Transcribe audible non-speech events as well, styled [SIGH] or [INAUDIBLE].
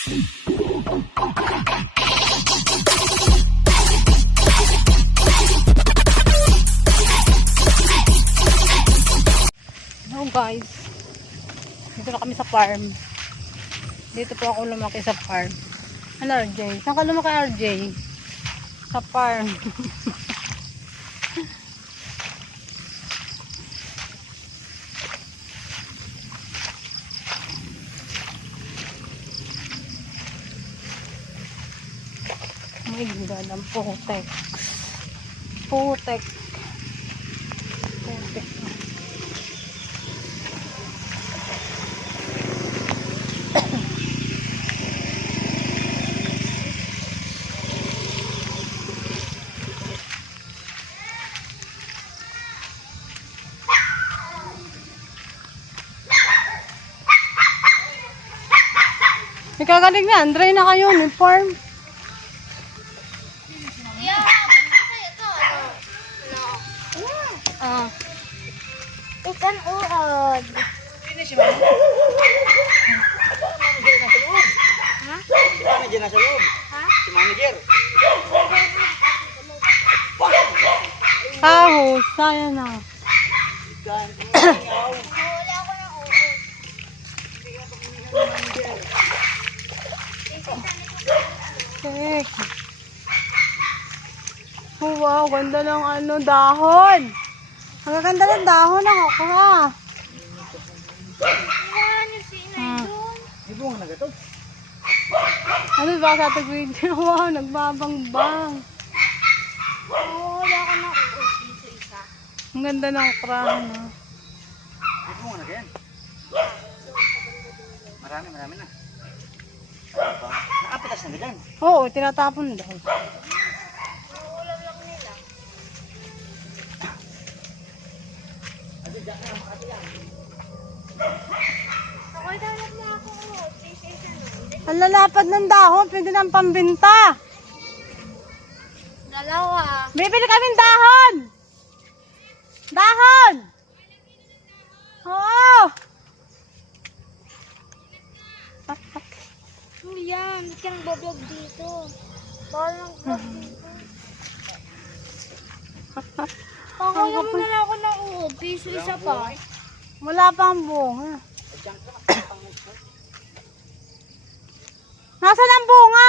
Hello guys. Dito na kami sa farm. Dito po ako lumaki sa farm. Ano RJ? Saan ka lumaki RJ? Sa farm. [LAUGHS] my God, ang putek. Putek. Putek. Nagkagaling na, Andre na kayo, uniform. Yeah, It's an uod. Ha? Si manager nasa loob. Ha? Si manager. kahos, sayang na. Huli ako ng uod. Tek. Oh, wow, ganda ng ano, dahon. Ang ganda ng dahon ng okra. Sinay Ah. bunga na gato. Ano ba sa video? [LAUGHS] Wow, nagbabangbang. Huli ako ng uod dito isa. Ang ganda ng okra. No? Di bunga na ganyan. Marami, marami na. Naapitas na ganyan. Oo, tinatapon daw. Ang lalapad ng dahon, pwede ng pambinta. Dalawa. Bibili kaming dahon! Dahon! Oo! Hindi yan. Ba't ka nagbablog dito? Bawal nang vlog [LAUGHS] dito. Kakayo mo na lang ako ng UOP, so isa pa. Wala pa ang bunga. [COUGHS] Nasaan ang bunga?